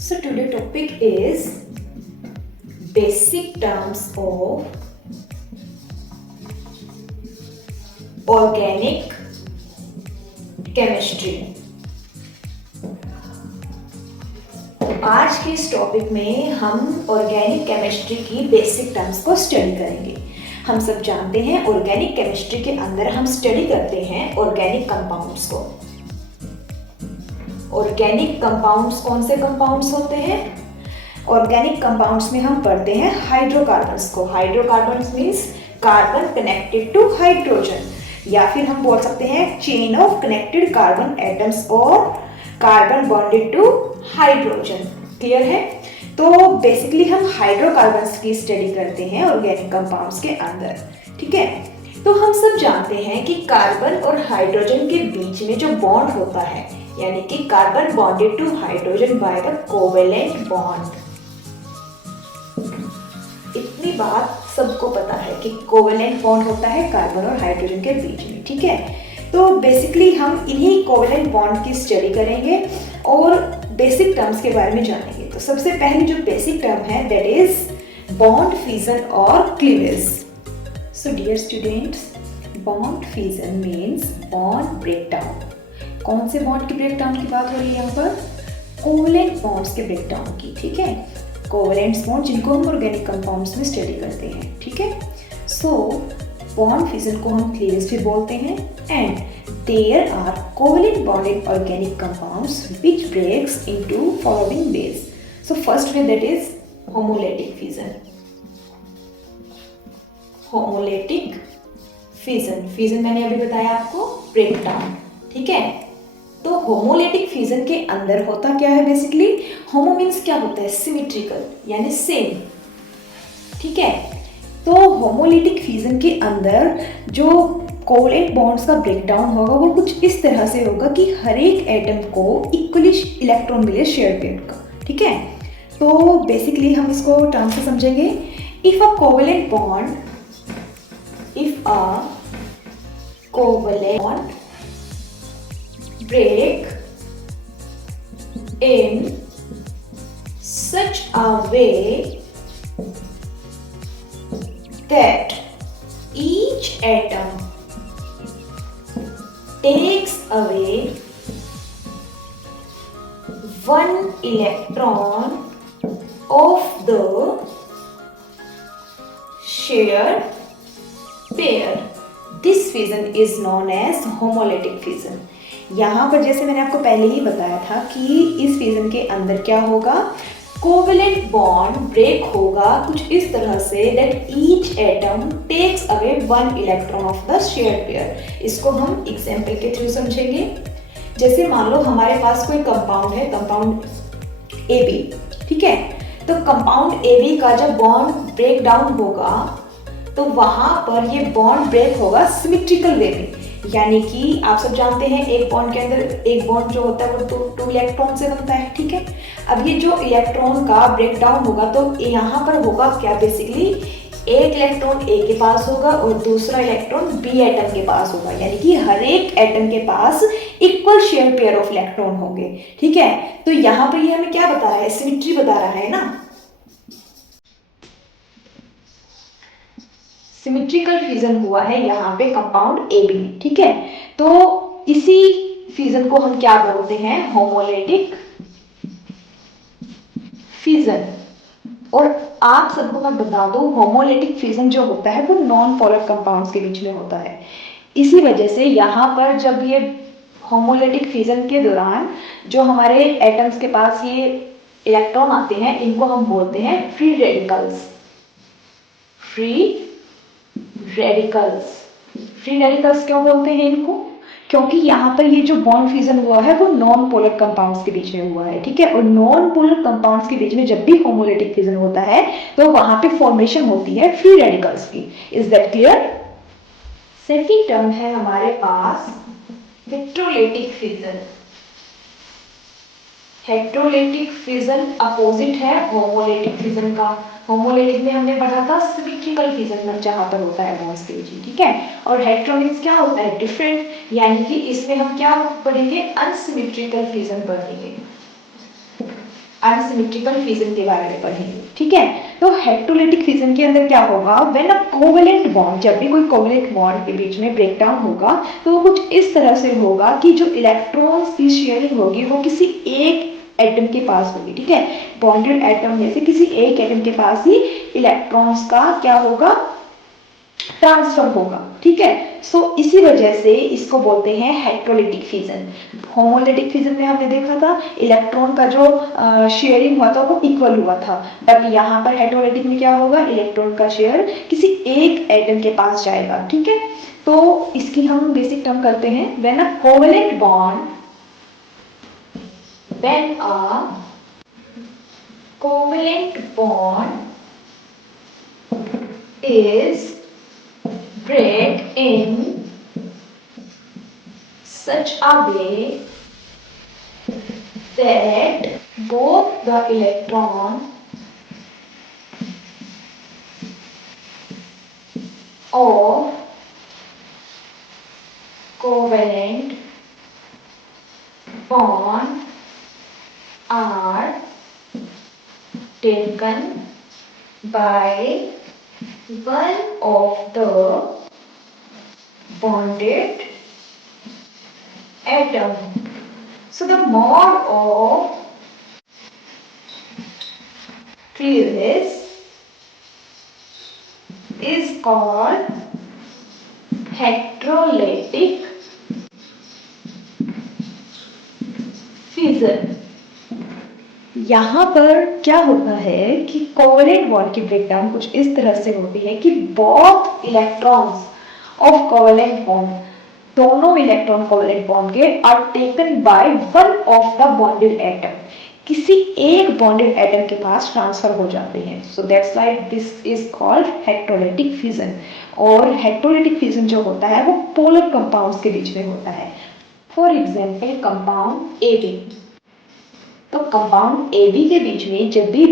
So today topic is basic terms of organic chemistry. आज के इस टॉपिक में हम ऑर्गेनिक केमिस्ट्री की बेसिक टर्म्स को स्टडी करेंगे। हम सब जानते हैं ऑर्गेनिक केमिस्ट्री के अंदर हम स्टडी करते हैं ऑर्गेनिक कंपाउंड्स को। ऑर्गेनिक कंपाउंड्स कौन से कंपाउंड्स होते हैं? ऑर्गेनिक कंपाउंड्स में हम पढ़ते हैं हाइड्रोकार्बन्स को। Hydrocarbons means carbon connected to hydrogen, या फिर हम बोल सकते हैं chain of connected carbon atoms और carbon bonded to hydrogen. Clear है? तो बेसिकली हम हाइड्रोकार्बन्स की स्टडी करते हैं ऑर्गेनिक कंपाउंड्स के अंदर। ठीक है, तो हम सब जानते हैं कि कार्बन और हाइड्रोजन के बीच में जो बॉन्ड होता है, यानी कि carbon bonded to hydrogen by the covalent bond. इतनी बात सबको पता है कि कोवेलेंट बॉन्ड होता है कार्बन और हाइड्रोजन के बीच में। ठीक है, तो बेसिकली हम इन्हीं कोवेलेंट बॉन्ड की स्टडी करेंगे और बेसिक टर्म्स के बारे में जानेंगे। तो सबसे पहली जो बेसिक टर्म है दैट इज बॉन्ड फिजन और cleavage. So dear students, bond fission means bond breakdown. कौन से बॉन्ड के ब्रेकडाउन की बात हो रही है यहाँ पर? कोवेलेंट बॉन्ड्स के ब्रेकडाउन की। ठीक है, कोवेलेंट बॉन्ड जिनको हम ऑर्गेनिक कंपाउंड्स में स्टडी करते हैं। ठीक है, सो बॉन्ड फिजन को हम क्लीवेज भी बोलते हैं and there are covalent bonded organic compounds which breaks into following ways. So first way that is homolytic fission. Homolytic fission, fission मैंने अभी बताया आपको ब्रेकडाउन। ठीक है, तो होमोलेटिक फिजन के अंदर होता क्या है? बेसिकली होमो मीन्स क्या होता है? सिमेट्रिकल, यानी सेम। ठीक है, तो होमोलेटिक फिजन के अंदर जो कोवेलेंट बॉन्ड्स का ब्रेकडाउन होगा वो कुछ इस तरह से होगा कि हर एक एटम को इक्वली इलेक्ट्रॉन मिले शेयर पेयर का। ठीक है, तो बेसिकली हम इसको टर्म से समझेंगे। If a covalent bond break in such a way that each atom takes away one electron of the shared pair. This fission is known as homolytic fission. यहाँ पर जैसे मैंने आपको पहले ही बताया था कि इस फिजन के अंदर क्या होगा? कोवेलेंट बॉन्ड ब्रेक होगा कुछ इस तरह से that each atom takes away one electron of the shared pair. इसको हम एग्जांपल के थ्रू समझेंगे। जैसे मान लो हमारे पास कोई कंपाउंड है, कंपाउंड AB। ठीक है, तो कंपाउंड AB का जब बॉन्ड ब्रेक डाउन होगा तो वहां पर ये बॉन्ड ब्रेक होगा सिमेट्रिकल वे में, यानी कि आप सब जानते हैं एक बॉन्ड के अंदर एक बॉन्ड जो होता है वो टू इलेक्ट्रॉन से बनता है। ठीक है, अब ये जो इलेक्ट्रॉन का ब्रेक डाउन होगा तो यहाँ पर होगा क्या? बेसिकली एक इलेक्ट्रॉन A के पास होगा और दूसरा इलेक्ट्रॉन B एटम के पास होगा, यानी कि हर एक एटम के पास equal share pair of electron होंगे। ठीक है, तो यहाँ पर ये हमें क्या बता रहा है? सिमेट्री बता रहा है ना। सिमेट्रिकल फिजन हुआ है यहाँ पे कंपाउंड AB। ठीक है, तो इसी फिजन को हम क्या बोलते हैं? Homolytic fission. और आप सबको मैं बता दूं होमोलेटिक फिजन जो होता है वो नॉन पोलर कंपाउंड्स के बीच में होता है। इसी वजह से यहाँ पर जब ये होमोलेटिक फिजन के दौरान जो हमारे एटम्स के पास ये इलेक्ट्रॉन आते हैं इनको हम बोलते हैं free radicals. Free radicals. Free radicals क्यों बोलते हैं इनको? क्योंकि यहाँ पर ये जो बॉन्ड फिजन हुआ है वो नॉन पोलर कंपाउंड्स के बीच में हुआ है। ठीक है, और नॉन पोलर कंपाउंड्स के बीच में जब भी होमोलेटिक फिजन होता है तो वहां पे फॉर्मेशन होती है फ्री रेडिकल्स की। Is that clear? Second term है हमारे पास हेट्रोलेटिक फिजन। हेट्रोलेटिक फिजन अपोजिट है होमोलेटिक फिजन का। होमोलेटिक में हमने पढ़ा था सिमेट्रिकल फिजन में जहां पर होता है बॉन्ड्स के बीच। ठीक है, और हेट्रोलेटिक क्या होता है? डिफरेंट, यानी कि इसमें हम क्या पढ़ेंगे? अनसिमेट्रिकल फिजन पढ़ेंगे। अनसिमेट्रिकल फिजन के बारे में पढ़ेंगे, ठीक है। तो हेटेरोलिटिक फिजन के अंदर क्या होगा, व्हेन अ कोवेलेंट बॉन्ड, जब भी कोई कोवेलेंट बॉन्ड के बीच में ब्रेकडाउन होगा तो वो कुछ इस तरह से होगा कि जो इलेक्ट्रॉन्स की शेयरिंग होगी वो किसी एक एटम के पास होगी, ठीक है। बॉन्डेड एटम में से किसी एक एटम के पास ही इलेक्ट्रॉन्स का क्या होगा, ट्रांसफर होगा, ठीक है। सो इसी वजह से इसको बोलते हैं हेटेरोलिटिक फिजन। होमोलिटिक फिजन में हमने देखा था इलेक्ट्रॉन का जो शेयरिंग हुआ था वो इक्वल हुआ था, बट यहाँ पर हेटेरोलिटिक में क्या होगा, इलेक्ट्रॉन का शेयर किसी एक एटम के पास जाएगा, ठीक है। तो इसकी हम बेसिक टर्म करते हैं, when a covalent bond, when a covalent bond is break in such a way that both the electron of covalent bond are taken by one of the bonded atom. So the mode of clearance is called heterolytic fission. यहाँ पर क्या होता है कि covalent bond की breakdown कुछ इस तरह से होती है कि both electrons of covalent bond, दोनों इलेक्ट्रॉन कोवेलेंट बॉन्ड के are taken by one of the bonded atom, किसी एक बॉन्डेड एटम के पास ट्रांसफर हो जाते हैं। So that's why this is called heterolytic fission. और हेटेरोलिटिक फिजन जो होता है वो पोलर कंपाउंड्स के बीच में होता है। फॉर एग्जांपल कंपाउंड AB, तो कंपाउंड AB के बीच में जब भी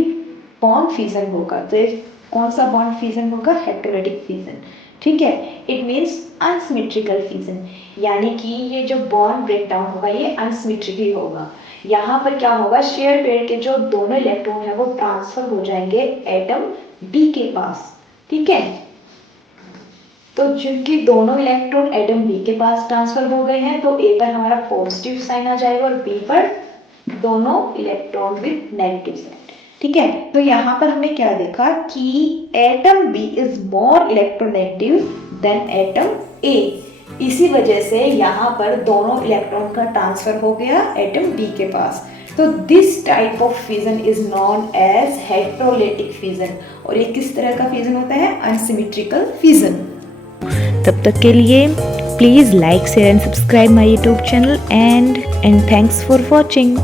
बॉन्ड फिजन होगा तो कौन सा बॉन्ड फिजन होगा, हेटेरोलिटिक फिजन, ठीक है। इट मीन्स अनसिमेट्रिकल फिजन, यानी कि ये जो बॉन्ड ब्रेकडाउन होगा ये अनसिमेट्रिकली होगा। यहाँ पर क्या होगा, शेयर पेयर के जो दोनों इलेक्ट्रॉन है वो ट्रांसफर हो जाएंगे एटम B के पास, ठीक है। तो चूंकि दोनों इलेक्ट्रॉन एटम B के पास ट्रांसफर हो गए हैं तो A पर हमारा पॉजिटिव साइन आ जाएगा और B पर दोनों इलेक्ट्रॉन विद नेगेटिव साइन, ठीक है। तो यहाँ पर हमने क्या देखा कि atom B is more electronegative than atom A, इसी वजह से यहाँ पर दोनों इलेक्ट्रॉन का ट्रांसफर हो गया एटम B के पास। तो this type of fission is known as heterolytic fission. और ये किस तरह का फिजन होता है, अनसिमेट्रिकल फिजन। तब तक के लिए please like share and subscribe my YouTube channel and thanks for watching.